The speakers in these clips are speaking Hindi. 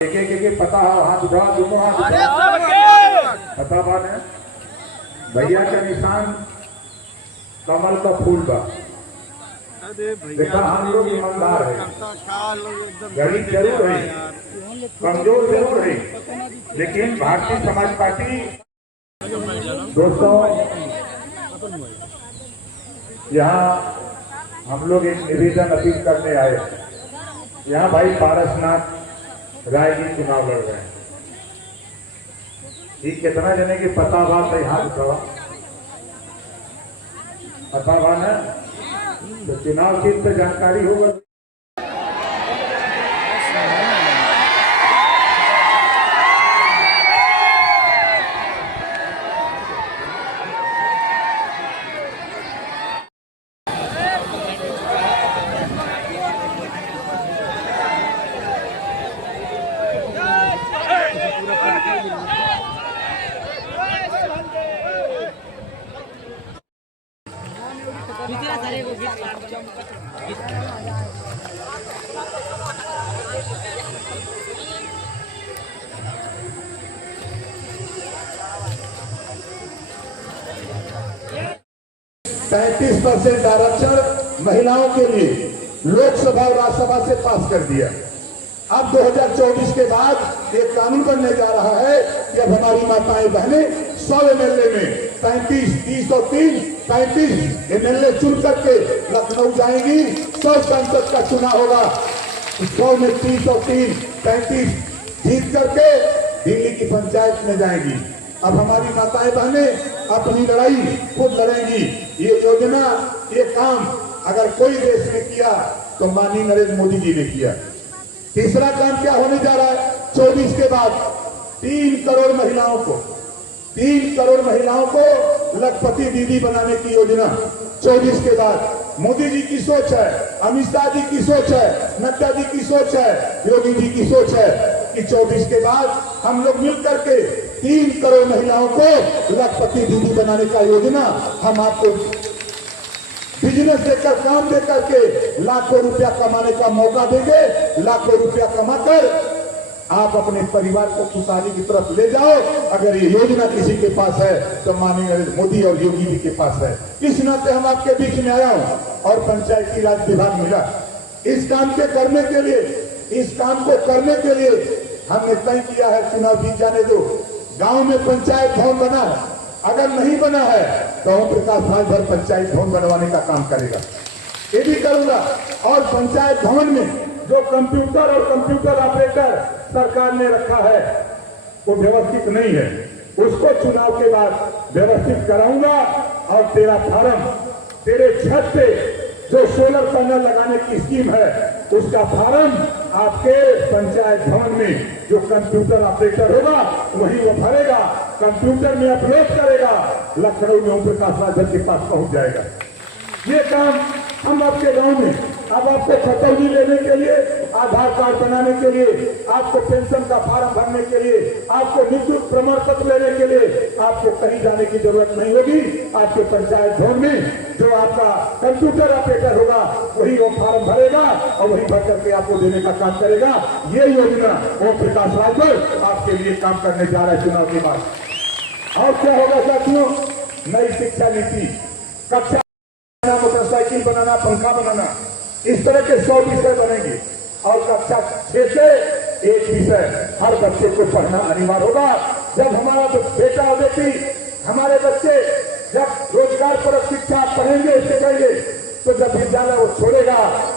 एक पता हाथ उठा, दोनों हाथ पता बात है। भैया के निशान कमल का फूल बा। देखा हम लोग ईमानदार है, गरीब जरूर है, कमजोर जरूर है, लेकिन भारतीय समाज पार्टी दोस्तों यहाँ हम लोग एक निवेदन अपील करने आए। यहाँ भाई पारसनाथ राय जी चुनाव लड़ रहे हैं। ये कितना जने की पता बात है, हाथ उठाओ। पता बात है तो चुनाव चिन्ह पे जानकारी होगा। %35 आरक्षण महिलाओं के लिए लोकसभा और राज्यसभा से पास कर दिया। अब 2024 के बाद एक कानून बनने जा रहा है कि अब हमारी माताएं बहनें 100 MLA में 35, 30 और 3 35 MLA चुन करके लखनऊ जाएंगी। 100 सांसद का चुनाव होगा, 100 में 30 और 3 35 जीत करके दिल्ली की पंचायत में जाएंगी। अब हमारी माताएं बहनें अपनी लड़ाई खुद लड़ेंगी। ये योजना, ये काम अगर कोई देश ने किया तो माननीय नरेंद्र मोदी जी ने किया। तीसरा काम क्या होने जा रहा है? 24 के बाद 3 करोड़ महिलाओं को लखपति दीदी बनाने की योजना 24 के बाद। मोदी जी की सोच है, अमित शाह जी की सोच है, नड्डा जी की सोच है, योगी जी की सोच है कि 24 के बाद हम लोग मिलकर के 3 करोड़ महिलाओं को लखपति दीदी बनाने का योजना हम आपको बिजनेस देकर, काम देकर के लाखों रुपया कमाने का मौका देंगे। लाखों रुपया कमाकर आप अपने परिवार को खुशहाली की तरफ ले जाओ। अगर ये योजना किसी के पास है तो माननीय नरेंद्र मोदी और योगी जी के पास है। इस नाते हम आपके बीच में आया हूं और पंचायती राज विभाग मिला। इस काम को करने के लिए हमने तय किया है, चुनाव जीत जाने दो, गांव में पंचायत भवन बना है, अगर नहीं बना है तो ओम प्रकाश राजभर पंचायत भवन बनवाने का काम करेगा। ये भी करूंगा। और पंचायत भवन में जो कंप्यूटर और कंप्यूटर ऑपरेटर सरकार ने रखा है वो व्यवस्थित नहीं है, उसको चुनाव के बाद व्यवस्थित कराऊंगा। और तेरा फार्म, तेरे छत पे जो सोलर पैनल लगाने की स्कीम है उसका फार्म आपके पंचायत भवन में जो कंप्यूटर ऑपरेटर होगा वही वो भरेगा, कंप्यूटर में अपलोड करेगा, लखनऊ में ओम प्रकाश राजभर के पास पहुंच जाएगा। ये काम हम आपके गांव में, अब आपको खतौनी लेने के लिए, आधार कार्ड बनाने के लिए, आपको पेंशन का फार्म भरने के लिए, आपको विद्युत प्रमाण पत्र लेने के लिए आपको कहीं जाने की जरूरत नहीं होगी। आपके पंचायत भवन में जो आपका कंप्यूटर ऑपरेटर होगा वही वो फार्म भरेगा और वही भर करके आपको देने का काम करेगा। ये योजना ओम प्रकाश राजभर आपके लिए काम करने जा रहा है चुनाव के बाद। और क्या होगा साथियों? नई शिक्षा नीति, कक्षा मोटरसाइकिल बनाना, पंखा बनाना, इस तरह के 100 विषय बनेंगे। और कक्षा 6 से एक विषय हर बच्चे को पढ़ना अनिवार्य होगा। जब हमारा बेटा और बेटी, हमारे बच्चे जब रोजगार पर शिक्षा पढ़ेंगे, सीखेंगे, तो जब विद्यालय वो छोड़ेगा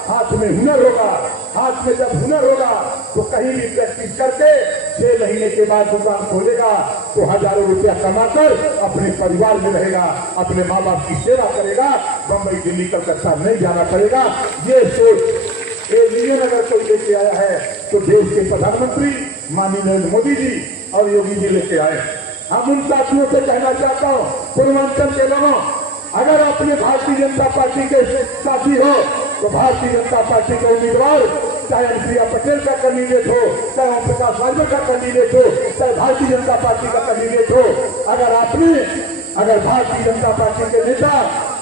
हाथ में हुनर होगा। हाथ में जब हुनर होगा तो कहीं भी प्रैक्टिस करके 6 महीने के बाद दुकान खोलेगा तो हजारों रुपया कमाकर अपने परिवार में रहेगा, अपने माँ बाप की सेवा करेगा, बंबई, दिल्ली, कलकत्ता नहीं जाना पड़ेगा। ये सोच, ये विजन अगर कोई लेके आया है तो देश के प्रधानमंत्री माननीय नरेंद्र मोदी जी और योगी जी लेके आए। हम उन साथियों से कहना चाहता हूँ, पूर्वांचल के लोगों, अगर अपने भारतीय जनता पार्टी के साथी हो तो भारतीय जनता पार्टी के उम्मीदवार, चाहे अनुप्रिया पटेल का कैंडिडेट हो, चाहे ओम प्रकाश राजभर का कैंडिडेट हो, चाहे भारतीय जनता पार्टी का कैंडिडेट हो, अगर आपने अगर भारतीय जनता पार्टी के नेता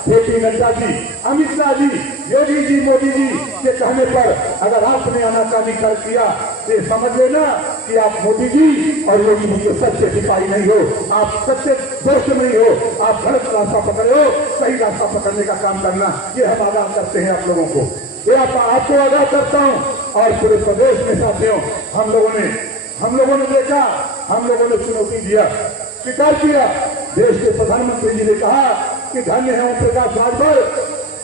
जेपी नड्डा जी, अमित शाह जी, योगी जी, मोदी जी के कहने पर अगर आपने आनाकानी कर किया तो समझ लेना कि आप मोदी जी और योगी जी के सच्चे सिपाही नहीं हो, आप सच्चे दोस्त नहीं हो, आप गलत रास्ता पकड़े हो, सही रास्ता पकड़ने का काम करना। ये हम आगाह करते हैं आप लोगों को, ये आपको आगाह करता हूँ। और पूरे प्रदेश में साथियों हम लोगों ने देखा, हम लोगों ने चुनौती दिया, स्वीकार किया। देश के प्रधानमंत्री जी ने कहा कि धन्य है ओम प्रकाश राजभर,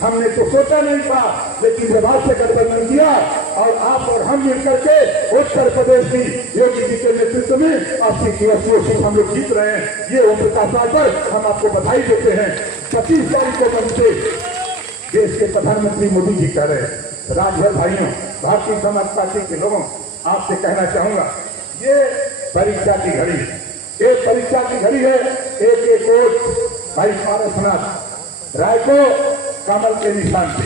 हमने तो सोचा नहीं था, लेकिन जब आपसे गठबंधन किया और आप और हम मिलकर के उत्तर प्रदेश की योगी जी के नेतृत्व में 80 की 80 सीट हम लोग जीत रहे हैं। ये ओम प्रकाश राजभर हम आपको बधाई देते हैं। 25 तारीख को बनते देश के प्रधानमंत्री मोदी जी कह रहे हैं। राजभर भाइयों, भारतीय समाज पार्टी के लोगों, आपसे कहना चाहूंगा, ये परीक्षा की घड़ी, एक परीक्षा की घड़ी है। एक वोट भाई पारसनाथ राय को कमल के निशान पे,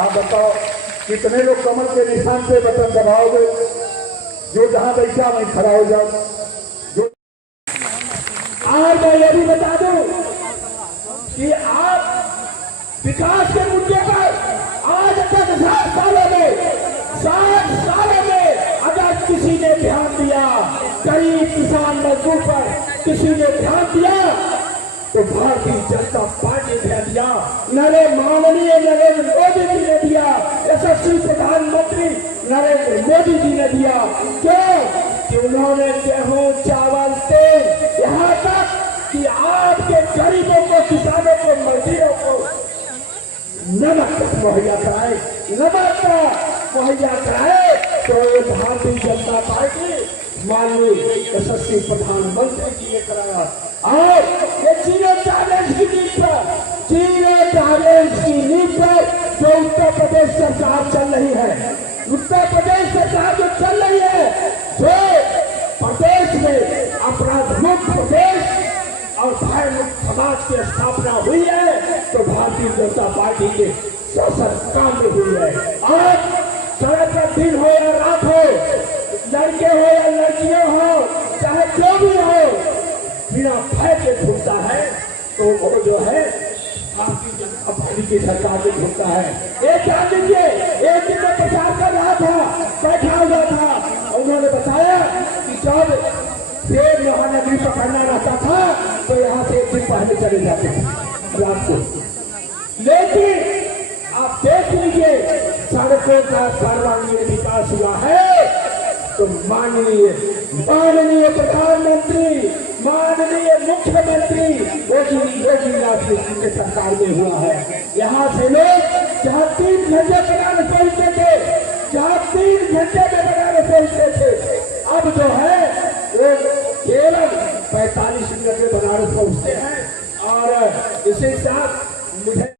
आप बताओ कितने लोग कमल के निशान पे बटन दबाओगे? जो जहां बैठा वहीं खड़ा हो जाओ। जो और मैं ये भी बता दूं कि आप विकास के मुद्दे पर आज तक 60 सालों में अगर किसी ने ध्यान दिया, गरीब किसान मजदूर पर किसी ने ध्यान दिया, तो भारतीय जनता पार्टी ने दिया। माननीय नरेंद्र मोदी जी ने दिया, यशस्वी प्रधानमंत्री नरेंद्र मोदी जी ने दिया। क्यों? कि उन्होंने गेहूं, चावल, तेल, यहाँ तक कि आपके गरीबों को, किसानों को, मजदूरों को नमक मुहैया कराए, नमक मुहैया कराए। तो ये भारतीय जनता पार्टी माननीय यशस्वी प्रधानमंत्री जी ने कराया। और ये जीरो टॉलरेंस की नीति पर, जीरो टॉलरेंस की नीति पर जो उत्तर प्रदेश सरकार चल रही है, उत्तर प्रदेश सरकार जो चल रही है, जो प्रदेश में अपराध मुक्त प्रदेश और भय मुक्त समाज की स्थापना हुई है, तो भारतीय जनता पार्टी के शासन काल में हुई है। आज सड़क पर दिन हो या रात हो, लड़के हो या लड़कियां हो, चाहे जो भी हो, बिना भय के घूमता है, तो वो जो है भारतीय जनता पार्टी की सरकार में घूमता है। एक जान लीजिए, एक दिन में प्रचार कर रहा था, बैठा हुआ था, उन्होंने बताया कि जब देव महानगरी पकड़ना रहता था तो यहाँ से एक दिन पहले चले जाते थे रात को। लेकिन आप देख लीजिए सड़कों का सर्वांगीण विकास हुआ है, तो माननीय प्रधानमंत्री, माननीय मुख्यमंत्री योगीनाथ जी के सरकार में हुआ है। यहाँ से लोग जहाँ 3 घंटे बनारस पहुंचते थे, जहाँ 3 घंटे में बनारस पहुंचते थे, अब जो है वो केवल 45 मिनट में बनारस पहुंचते हैं। और इसी साथ मुझे